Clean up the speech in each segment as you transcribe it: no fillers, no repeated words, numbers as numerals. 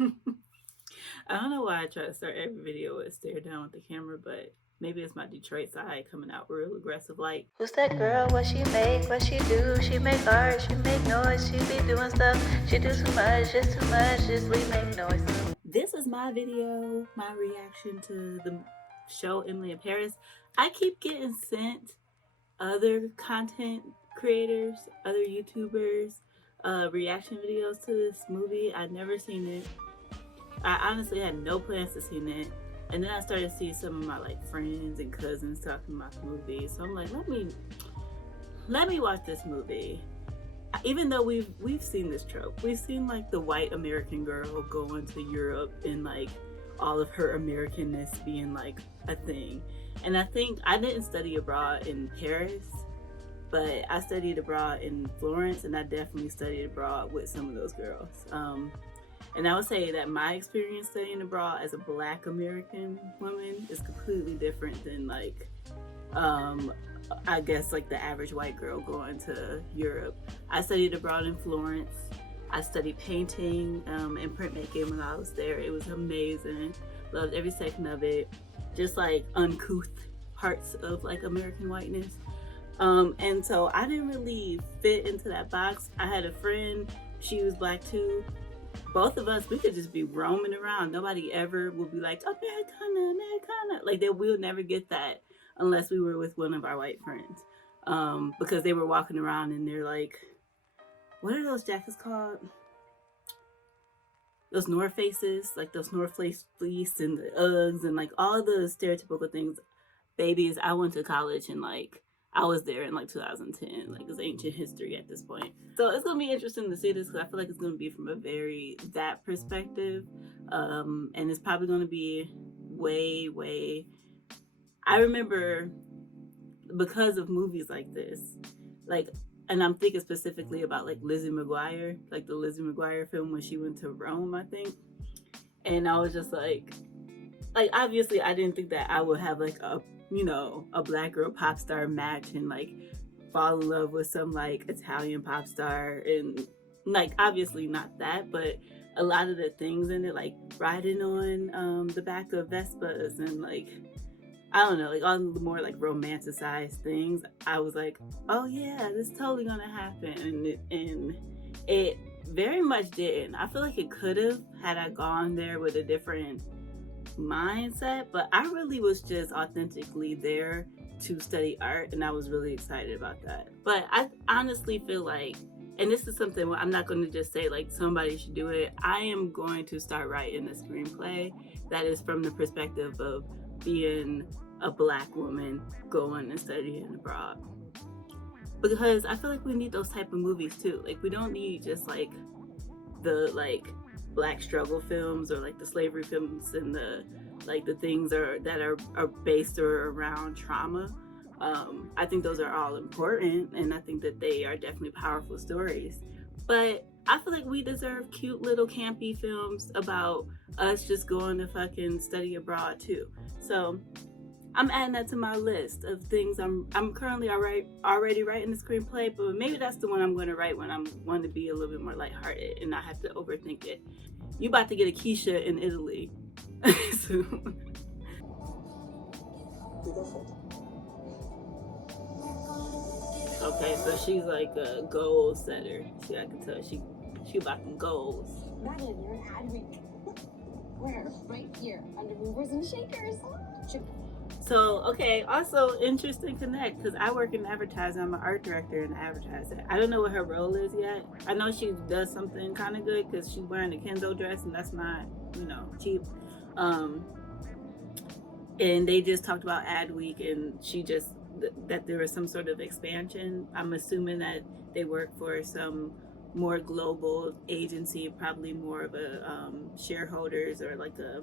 I don't know why I try to start every video with stare down with the camera, but maybe it's my Detroit side coming out real aggressive. Like, who's that girl? What she make? What she do? She make art. She make noise. She be doing stuff. She do too much. Just too much. Just we make noise. This is my video, my reaction to the show Emily in Paris. I keep getting sent other content creators, other YouTubers, reaction videos to this movie. I'd never seen it. I honestly had no plans to see it. And then I started to see some of my like friends and cousins talking about the movie. So I'm like, let me watch this movie. Even though we've seen this trope. We've seen like the white American girl going to Europe and like all of her Americanness being like a thing. And I think I didn't study abroad in Paris, but I studied abroad in Florence, and I definitely studied abroad with some of those girls. And I would say that my experience studying abroad as a Black American woman is completely different than like, I guess like the average white girl going to Europe. I studied abroad in Florence. I studied painting and printmaking when I was there. It was amazing. Loved every second of it. Just like uncouth parts of like American whiteness. And so I didn't really fit into that box. I had a friend, she was Black too. Both of us, we could just be roaming around. Nobody ever would be like, Americana, Americana. Like that, we'll never get that unless we were with one of our white friends. Because they were walking around and they're like, what are those jackets called? Those North Faces, like those North Face fleece and the Uggs and like all the stereotypical things. Babies, I went to college and like I was there in like 2010. Like it's ancient history at this point. So it's gonna be interesting to see this because I feel like it's gonna be from a very that perspective, and it's probably gonna be way. I remember because of movies like this, like, and I'm thinking specifically about like Lizzie McGuire, like the Lizzie McGuire film when she went to Rome, I think, and I was just like obviously I didn't think that I would have like a a Black girl pop star match and like fall in love with some like Italian pop star, and like obviously not that, but a lot of the things in it, like riding on the back of Vespas and like I don't know, like all the more like romanticized things, I was like, oh yeah, this is totally gonna happen, and it very much didn't. I feel like it could have had I gone there with a different mindset, but I really was just authentically there to study art, and I was really excited about that. But I honestly feel like, and this is something where I'm not going to just say like somebody should do it. I am going to start writing a screenplay that is from the perspective of being a Black woman going and studying abroad, because I feel like we need those type of movies too. Like we don't need just like the like Black struggle films or like the slavery films and the like the things that are based or around trauma. I think those are all important, and I think that they are definitely powerful stories. But I feel like we deserve cute little campy films about us just going to fucking study abroad too. So I'm adding that to my list of things. I'm currently already writing the screenplay, but maybe that's the one I'm going to write when I'm want to be a little bit more lighthearted and not have to overthink it. You about to get a Keisha in Italy soon. Okay, so she's like a goal setter. I can tell she about them goals. Madeline, you're in ad week. Where? Right here, under movers and shakers. So, okay, also interesting connect because I work in advertising. I'm an art director in advertising. I don't know what her role is yet. I know she does something kind of good because she's wearing a Kenzo dress and that's not, cheap. And they just talked about ad week and she just, that there was some sort of expansion. I'm assuming that they work for some more global agency, probably more of a shareholders or like a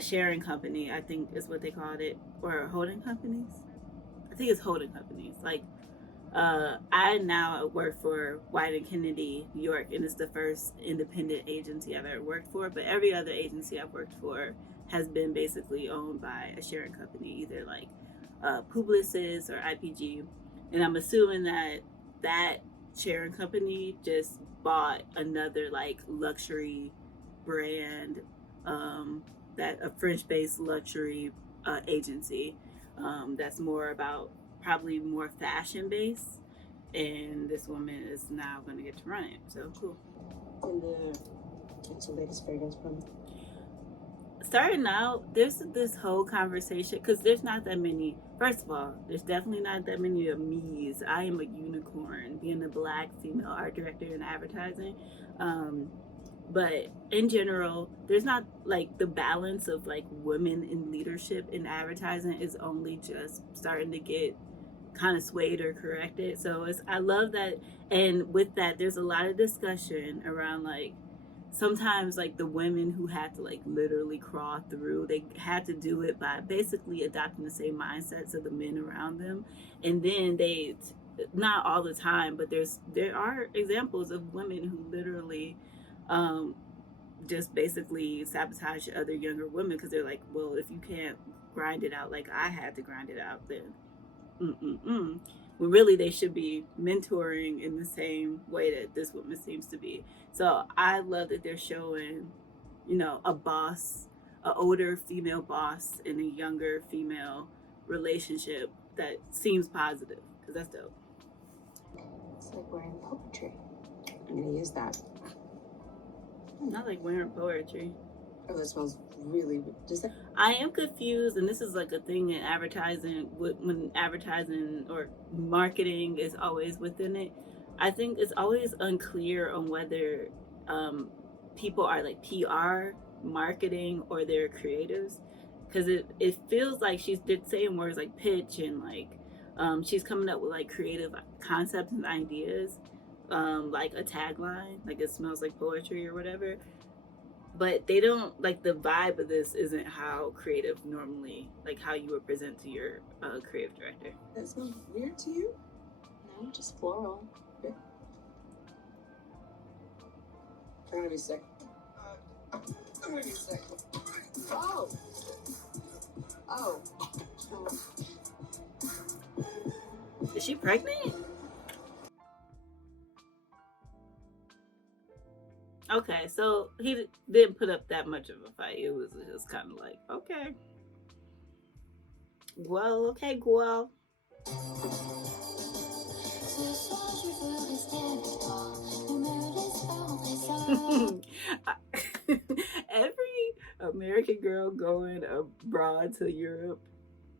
sharing company, I think is what they called it, or holding companies. I think it's holding companies. Like, I now work for White and Kennedy, New York, and it's the first independent agency I've ever worked for. But every other agency I've worked for has been basically owned by a sharing company, either like Publicis or IPG. And I'm assuming that sharing company just bought another like luxury brand, um, that a French-based luxury agency, that's more about probably more fashion-based, and this woman is now going to get to run it. So cool. And what's the latest fragrance from? Starting out, there's this whole conversation because there's not that many. First of all, there's definitely not that many of me's. I am a unicorn, being a black female art director in advertising. Um, but in general, there's not like the balance of like women in leadership in advertising is only just starting to get kind of swayed or corrected. So I love that, and with that, there's a lot of discussion around like sometimes like the women who had to like literally crawl through, they had to do it by basically adopting the same mindsets of the men around them, and then they, not all the time, but there are examples of women who literally um just basically sabotage other younger women because they're like, well, if you can't grind it out like I had to grind it out, then mm-mm-mm. When really they should be mentoring in the same way that this woman seems to be. So I love that they're showing, a boss, an older female boss and a younger female relationship that seems positive, because that's dope. It's like wearing poetry. I'm gonna use that. Not like wearing poetry. Oh, that smells really. Does that? I am confused, and this is like a thing in advertising. When advertising or marketing is always within it, I think it's always unclear on whether people are like PR, marketing, or they're creatives, because it feels like she's saying words like pitch and like she's coming up with like creative concepts and ideas, like a tagline, like it smells like poetry or whatever, but they don't like the vibe of this isn't how creative normally, like how you would present to your creative director. That smells weird to you? No, just floral. Okay. I'm gonna be sick. I'm gonna be sick. Oh. Oh. Is she pregnant? Okay, so he didn't put up that much of a fight. It was just kind of like, okay, well, okay, well. Every American girl going abroad to Europe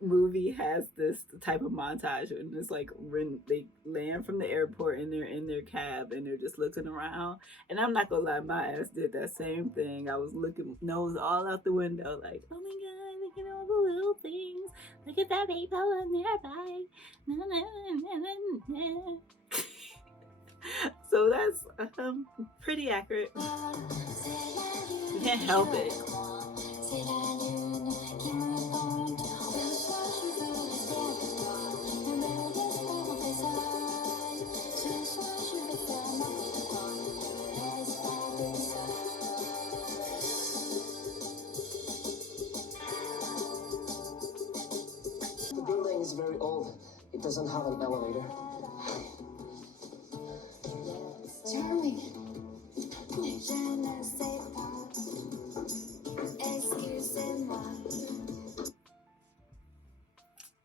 movie has this type of montage, and it's like when they land from the airport and they're in their cab and they're just looking around. And I'm not gonna lie, my ass did that same thing. I was looking nose all out the window like, oh my god, look at all the little things, look at that people on their bike. So that's pretty accurate. You can't help it. The building is very old. It doesn't have an elevator. Charming.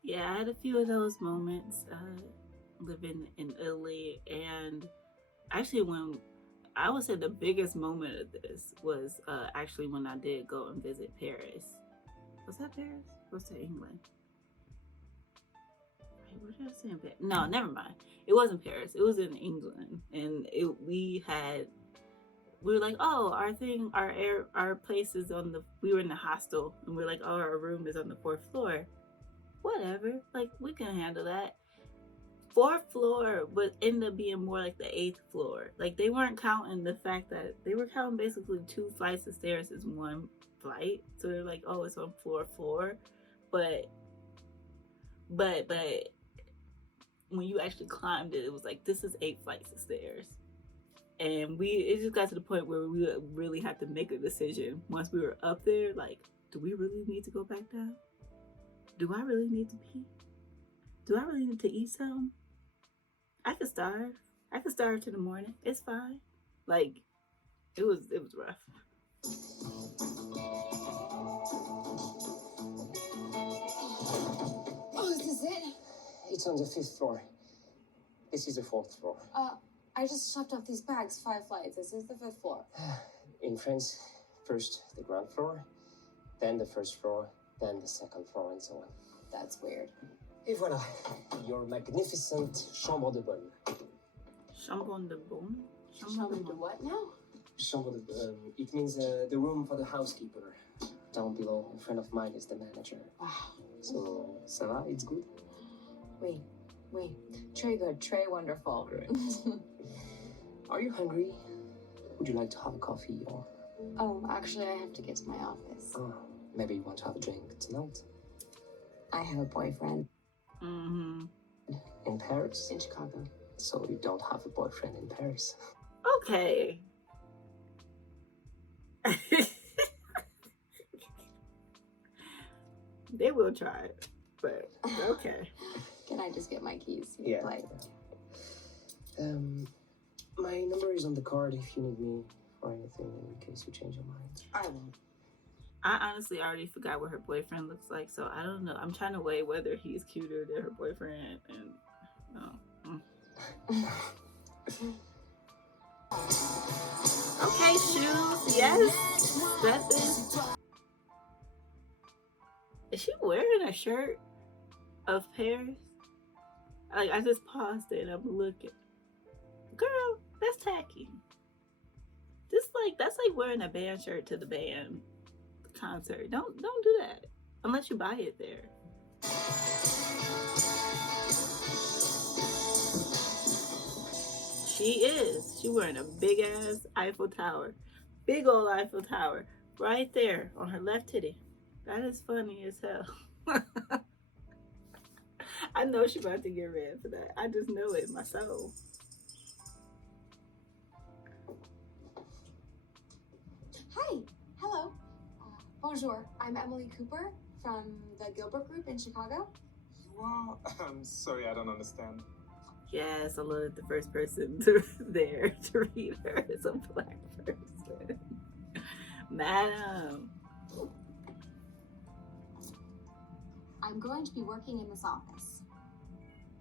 Yeah, I had a few of those moments living in Italy, and actually when I would say the biggest moment of this was actually when I did go and visit Paris. Was that Paris? Or was that England? Wait, what did I say in Paris? No, never mind. It wasn't Paris. It was in England, and we were like, oh, our place is on the. We were in the hostel, and we are like, oh, our room is on the 4th floor. Whatever, like we can handle that. 4th floor would end up being more like the 8th floor. Like they weren't counting the fact that they were counting basically 2 flights of stairs as one flight. So they're like, oh, it's on floor 4, but when you actually climbed it, it was like, this is 8 flights of stairs. And it just got to the point where we really had to make a decision once we were up there, like, do we really need to go back down? Do I really need to pee? Do I really need to eat something? I could starve. I could start in the morning. It's fine. Like it was rough. Oh, is this it? It's on the 5th floor. This is the 4th floor. I just swept off these bags, 5 flights. This is the 5th floor. In France, first the ground floor, then the 1st floor, then the 2nd floor, and so on. That's weird. Et voilà, your magnificent chambre de bonne. Chambre de bonne? Chambre de what now? Chambre de bonne. It means the room for the housekeeper. Down below, a friend of mine is the manager. Wow. So, ça va? It's good? Wait. Tray good, tray wonderful. Great. Are you hungry? Would you like to have a coffee or? Oh, actually, I have to get to my office. Oh, maybe you want to have a drink tonight? I have a boyfriend Mm-hmm. In Paris? in Chicago. So you don't have a boyfriend in Paris? Okay. They will try it, but okay. Can I just get my keys? Yeah. Like, My number is on the card if you need me for anything in case you change your mind. I won't. I honestly already forgot what her boyfriend looks like, so I don't know. I'm trying to weigh whether he's cuter than her boyfriend, and okay, shoes, yes, that is. Is she wearing a shirt of Paris? Like I just paused it and I'm looking. Girl, that's tacky. That's like wearing a band shirt to the band concert. Don't do that unless you buy it there. She is. She wearing a big ass Eiffel Tower, big old Eiffel Tower, right there on her left titty. That is funny as hell. I know she about to get red for that. I just know it in my soul. Hi. Hello. Bonjour. I'm Emily Cooper from the Gilbert Group in Chicago. You are? I'm sorry, I don't understand. Yes, I love the first person there to read her is a black person. Madam. I'm going to be working in this office.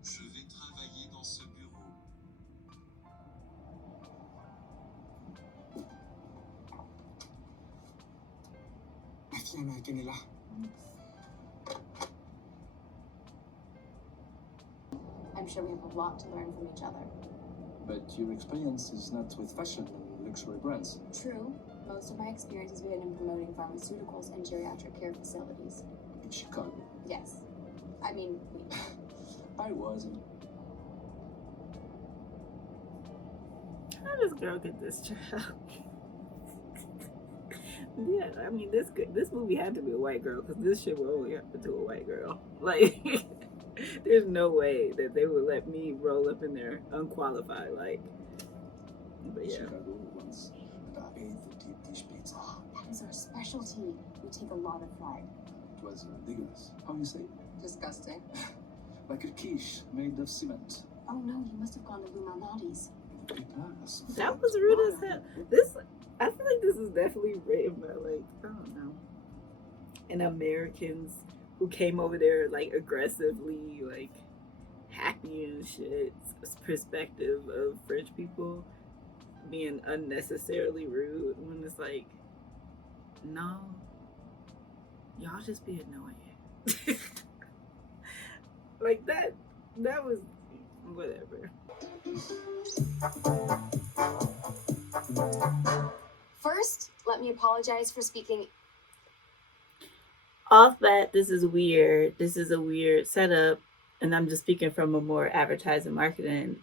Je vais travailler dans ce bureau. La fille américaine est là. I'm sure we have a lot to learn from each other. But your experience is not with fashion and luxury brands. True. Most of my experience has been in promoting pharmaceuticals and geriatric care facilities. In Chicago. Yes. I mean, I was in How does girl get this job? Yeah, I mean this movie had to be a white girl because this shit will only happen to a white girl. Like, there's no way that they would let me roll up in there unqualified. Like, but yeah. Chicago once, and I ate the deep dish pizza. that is our specialty. We take a lot of pride. It was ridiculous. How you say? Disgusting. Like a quiche made of cement. Oh no, you must have gone to Lou Malnati's. That was rude as hell. I feel like this is definitely written by, like, I don't know, and Americans who came over there, like, aggressively, like, happy and shit, perspective of French people being unnecessarily rude when it's like, no, y'all just be annoying. Like, that was whatever. First, let me apologize for speaking. Off that, this is weird. This is a weird setup, and I'm just speaking from a more advertising marketing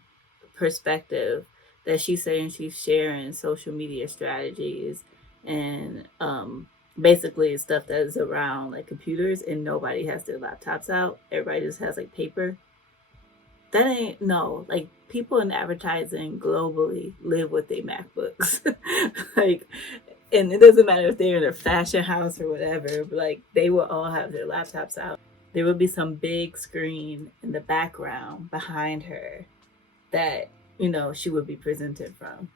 perspective. That she's saying she's sharing social media strategies and basically stuff that is around like computers, and nobody has their laptops out. Everybody just has like paper. That ain't no, like, people in advertising globally live with their MacBooks. Like, and it doesn't matter if they're in a fashion house or whatever, but like, they will all have their laptops out. There will be some big screen in the background behind her that you know, she would be presented from.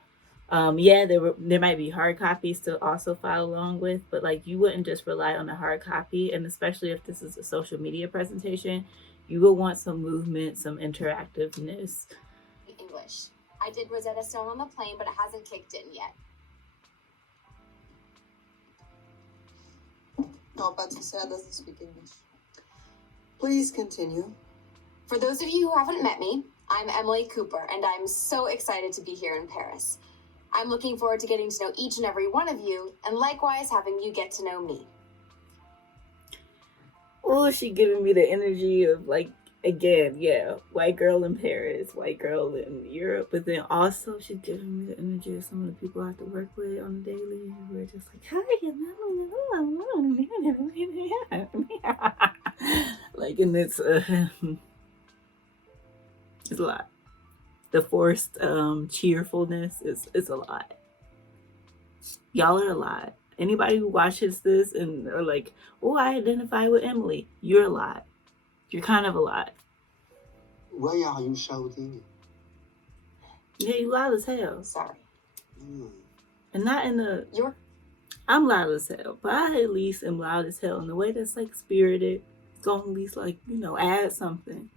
Yeah, there might be hard copies to also follow along with, but like you wouldn't just rely on the hard copy, and especially if this is a social media presentation, you will want some movement, some interactiveness. English. I did Rosetta Stone on the plane, but it hasn't kicked in yet. No, Patricia doesn't speak English. Please continue. For those of you who haven't met me, I'm Emily Cooper, and I'm so excited to be here in Paris. I'm looking forward to getting to know each and every one of you, and likewise having you get to know me. Oh, she giving me the energy of like, again, yeah, white girl in Paris, white girl in Europe, but then also she's giving me the energy of some of the people I have to work with on the daily. We're just like, hi, like, and it's a lot. The forced cheerfulness is a lot. Y'all are a lot. Anybody who watches this and are like, oh, I identify with Emily, you're a lot. You're kind of a lot. Why are you shouting? Yeah, you loud as hell. Sorry. And not in the... I'm loud as hell, but I at least am loud as hell in the way that's like spirited. It's gonna at least like, you know, add something.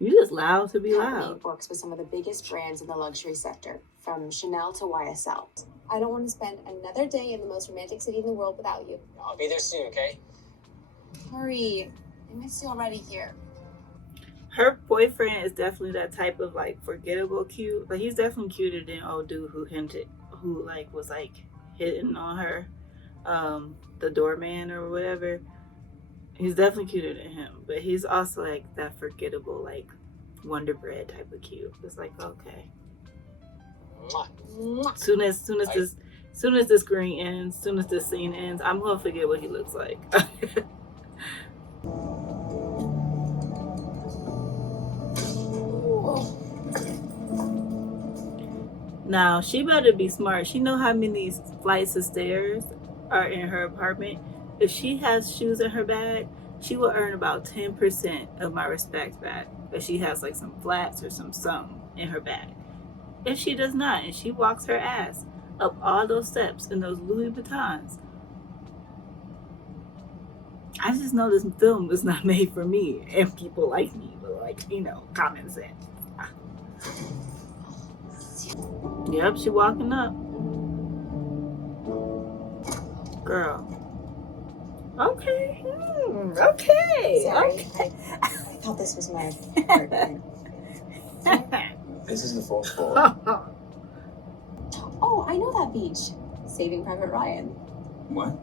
You're just loud to be loud. Works with some of the biggest brands in the luxury sector, from Chanel to YSL. I don't want to spend another day in the most romantic city in the world without you. I'll be there soon, okay? Hurry. I miss you already here. Her boyfriend is definitely that type of like forgettable cute. Like he's definitely cuter than old dude who like was like hitting on her, the doorman or whatever. He's definitely cuter than him, but he's also like that forgettable, like Wonder Bread type of cute. It's like, okay. Soon as this screen ends, soon as this scene ends, I'm gonna forget what he looks like. Now she better be smart. She know how many flights of stairs are in her apartment. If she has shoes in her bag, she will earn about 10% of my respect back. If she has like some flats or some in her bag. If she does not, and she walks her ass up all those steps in those Louis Vuittons, I just know this film was not made for me and people like me, but like, you know, common sense. Yep, she walking up. Girl. Okay. Okay. Sorry, Okay. I thought this was my apartment. This is the fourth floor. Oh, I know that beach. Saving Private Ryan. What?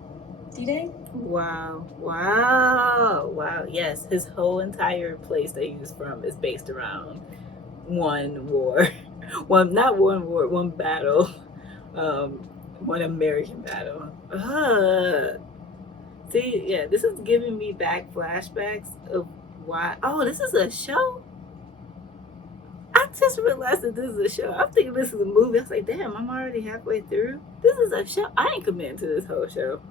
D-Day? Wow. Wow. Wow. Yes, his whole entire place that he was from is based around one war. One battle. One American battle. See, yeah, this is giving me back flashbacks of why. Oh, this is a show? I just realized that this is a show. I'm thinking this is a movie. I was like, damn, I'm already halfway through. This is a show. I ain't committing to this whole show.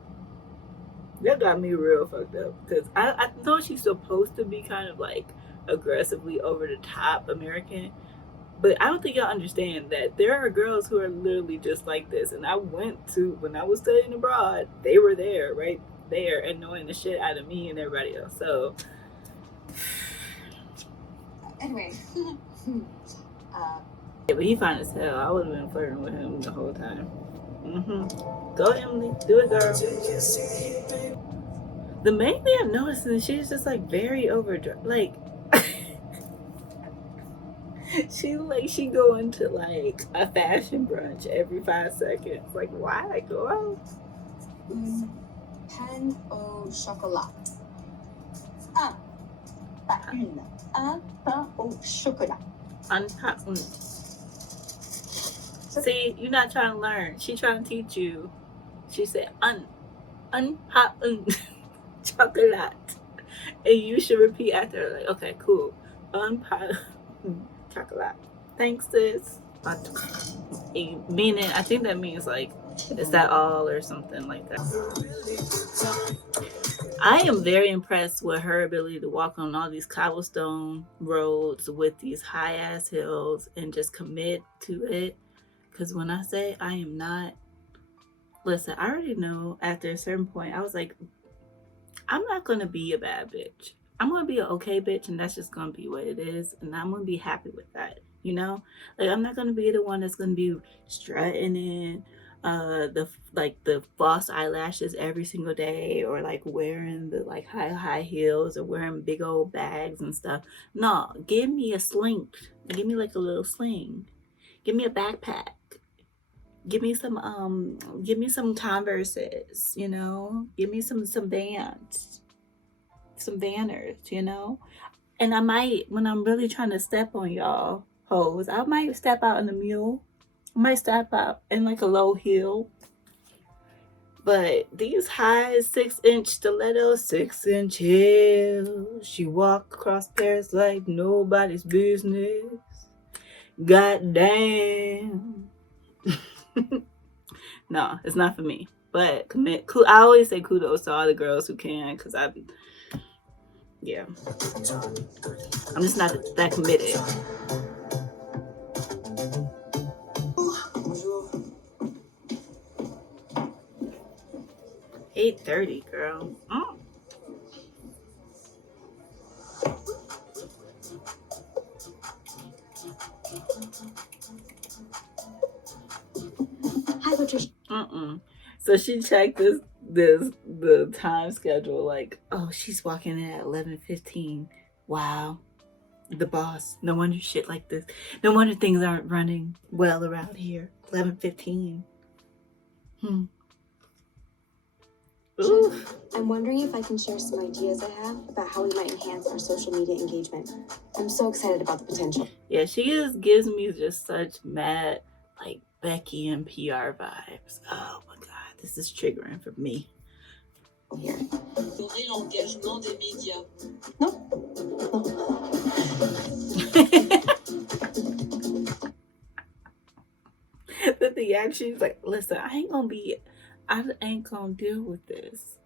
That got me real fucked up. Because I know she's supposed to be kind of like aggressively over the top American. But I don't think y'all understand that there are girls who are literally just like this. And I went to, when I was studying abroad, they were there, right there, annoying the shit out of me and everybody else. So, Anyway. yeah, but he fine as hell. I would have been flirting with him the whole time. Go, Emily. Do it, girl. The main thing I've noticed is she's just like very overdressed. Like, she go into like a fashion brunch every 5 seconds. Like, why, girl? Pain au chocolat. Pas une. Un pain au chocolat. See, you're not trying to learn. She trying to teach you. She said chocolate. And you should repeat after her. Like, okay, cool. Chocolate. Thanks, sis. Meaning, I think that means like, is that all or something like that? I am very impressed with her ability to walk on all these cobblestone roads with these high ass hills and just commit to it. Because when I say I am not, listen, I already know after a certain point, I was like, I'm not going to be a bad bitch. I'm going to be an okay bitch, and that's just going to be what it is. And I'm going to be happy with that, you know? Like, I'm not going to be the one that's going to be strutting in the false eyelashes every single day, or like wearing the like high heels, or wearing big old bags and stuff. No, give me a sling. Give me like a little sling. Give me a backpack. Give me some Converses, you know? Give me some Vans. Some banners, you know? And I might, when I'm really trying to step on y'all hoes, I might step out in a mule. I might step out in like a low heel. But these high 6-inch stilettos, 6-inch heels, she walk across Paris like nobody's business. Goddamn. No, it's not for me. But I always say kudos to all the girls who can, because I'm just not that committed. Bonjour. 8:30, girl. Hi, Patricia. So she checked the time schedule. Like, oh, she's walking in at 11:15. Wow, the boss. No wonder shit like this. No wonder things aren't running well around here. 11:15. Ooh. I'm wondering if I can share some ideas I have about how we might enhance our social media engagement. I'm so excited about the potential. Yeah, she just gives me just such mad, like, Becky and PR vibes. Oh my god, this is triggering for me. Here. L'engagement des médias. But the she's like, listen, I ain't gonna deal with this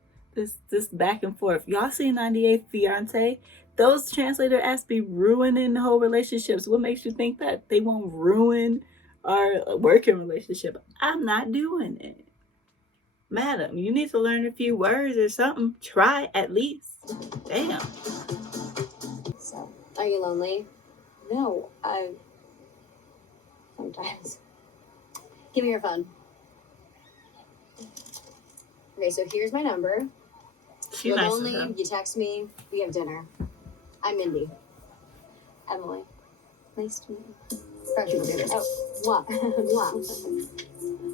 back and forth. Y'all see 98 Fiance? Those translator apps be ruining the whole relationships. What makes you think that they won't ruin our working relationship? I'm not doing it. Madam, you need to learn a few words or something. Try at least. Damn. So, are you lonely? No, sometimes. Give me your phone. Okay, so here's my number. She You're nice lonely, enough. you text me, we have dinner. I'm Mindy. Emily. Nice to meet you. Oh, moi. Moi.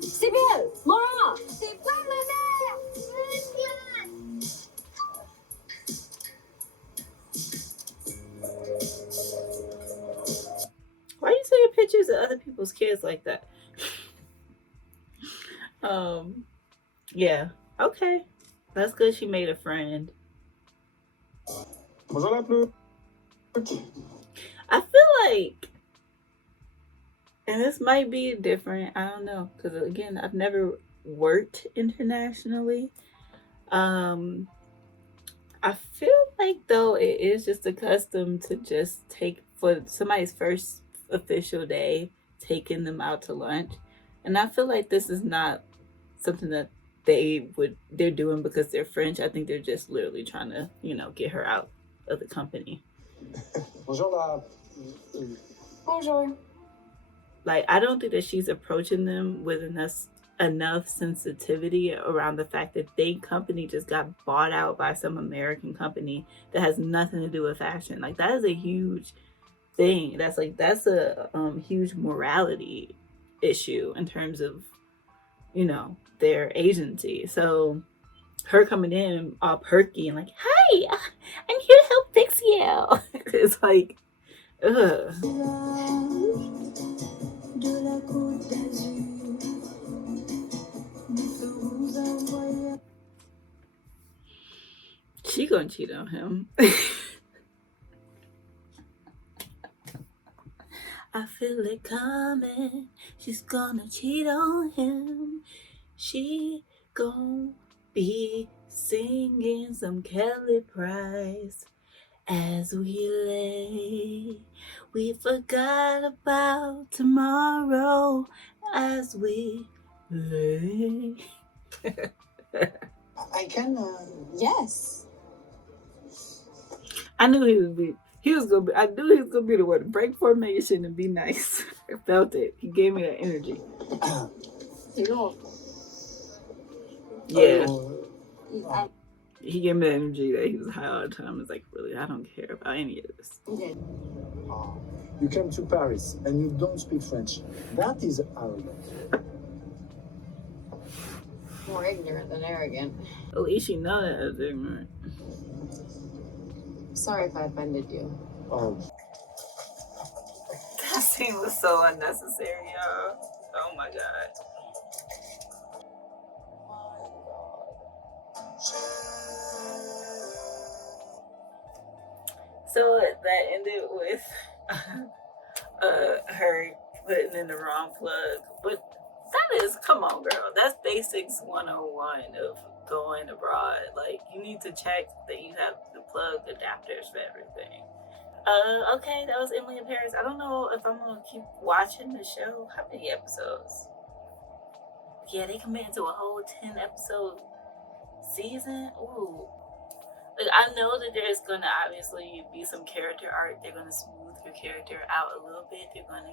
C'est bien! Moi! C'est pas ma mère! Why are you taking pictures of other people's kids like that? Yeah. Okay. That's good she made a friend. Bonjour la Lude. I feel like, and this might be different, I don't know, because again, I've never worked internationally. I feel like though it is just a custom to just take, for somebody's first official day, taking them out to lunch. And I feel like this is not something that they're doing because they're French. I think they're just literally trying to, get her out of the company. Bonjour la. Bonjour. Like, I don't think that she's approaching them with enough sensitivity around the fact that their company just got bought out by some American company that has nothing to do with fashion. Like, that is a huge thing. That's a huge morality issue in terms of, their agency. So her coming in all perky and like, hi, I'm here to help fix you. It's like, ugh. She gonna cheat on him. I feel it coming. She's gonna cheat on him. She gonna be singing some Kelly Price as we lay. We forgot about tomorrow as we lay. I can. Yes. I knew he would be. I knew he was gonna be the one to break formation and be nice. I felt it. He gave me that energy. You know. Yeah. I He gave me that energy that he was high all the time. It's like, really, I don't care about any of this. did. You came to Paris and you don't speak French. That is arrogant. More ignorant than arrogant. At least you know that I was ignorant. Sorry if I offended you. Oh, That scene was so unnecessary, y'all. Oh my god. So that ended with her putting in the wrong plug. But that is, come on, girl. That's basics 101 of going abroad. Like, you need to check that you have the plug adapters for everything. Okay, that was Emily in Paris. I don't know if I'm gonna keep watching the show. How many episodes? Yeah, they committed to a whole 10 episode season. Ooh. Like, I know that there's gonna obviously be some character arc. They're gonna smooth her character out a little bit. They're gonna,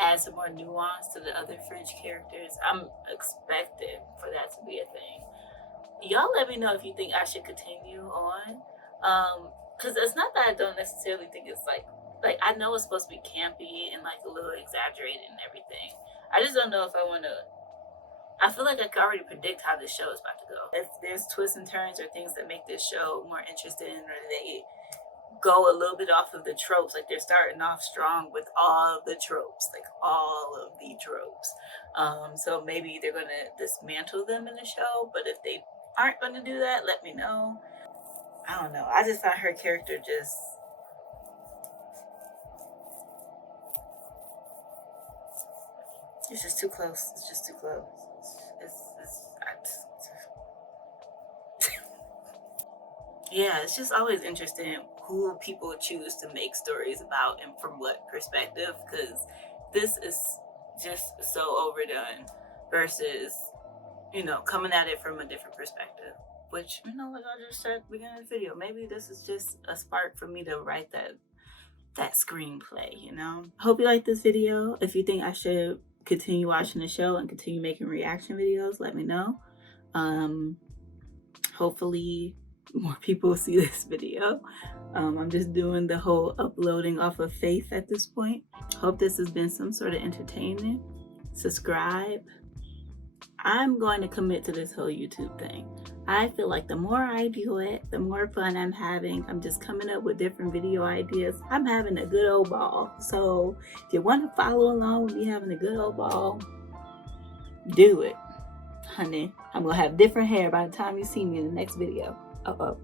add some more nuance to the other French characters. I'm expecting for that to be a thing. Y'all let me know if you think I should continue on. Because it's not that I don't necessarily think it's like I know it's supposed to be campy and like a little exaggerated and everything. I just don't know if I want to. I feel like I can already predict how this show is about to go. If there's twists and turns or things that make this show more interesting, or they go a little bit off of the tropes, like they're starting off strong with all of the tropes, so maybe they're gonna dismantle them in the show. But if they aren't gonna do that, let me know. I don't know. I just found her character just. It's just too close. It's just too close. Yeah, it's just always interesting who people choose to make stories about and from what perspective, because this is just so overdone versus, coming at it from a different perspective. Which, like I just said at the beginning of the video, maybe this is just a spark for me to write that screenplay, Hope you like this video. If you think I should continue watching the show and continue making reaction videos, let me know. Hopefully more people see this video. I'm just doing the whole uploading off of faith at this point. Hope this has been some sort of entertainment. Subscribe. I'm going to commit to this whole YouTube thing. I feel like the more I do it, the more fun I'm having. I'm just coming up with different video ideas. I'm having a good old ball. So if you want to follow along with me having a good old ball, do it. Honey, I'm going to have different hair by the time you see me in the next video. Oh.